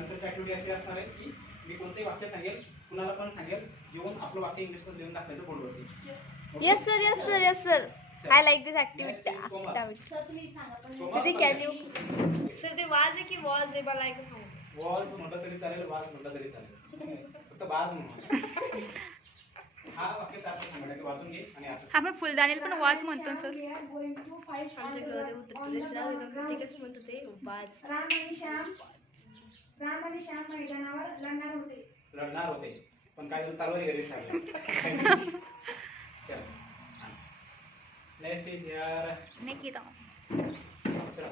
नंतरची ऍक्टिव्हिटी अशी असणार आहे की मी कोणतेही वाक्य सांगेल, कुणाला पण सांगेल, येऊन आपलं वाक्य इंग्लिशमध्ये लिहून दाखवायचं बोर्डवरती. Yes sir, yes sir, yes sir. I like this activity. Can you? Sir ते वाज आहे की वॉज आहे मला ऐकून सांगा. वॉज म्हटलं तरी चालेल, वाज म्हटलं तरी चालेल, फक्त बाज म्हणून. हा वाक्य आपण सांगायचं, वाचून घे आणि आता आपण फुलदाणीला पण वाच म्हणतो सर. आमच्या घरी उत्तर प्रदेशला ते कसं म्हणतो ते वाज. राम आणि श्याम मैदानावर लढणार होते पण काय तलवारी घरी सांगला. चल नेक्स्ट इज यार निकिता. चला.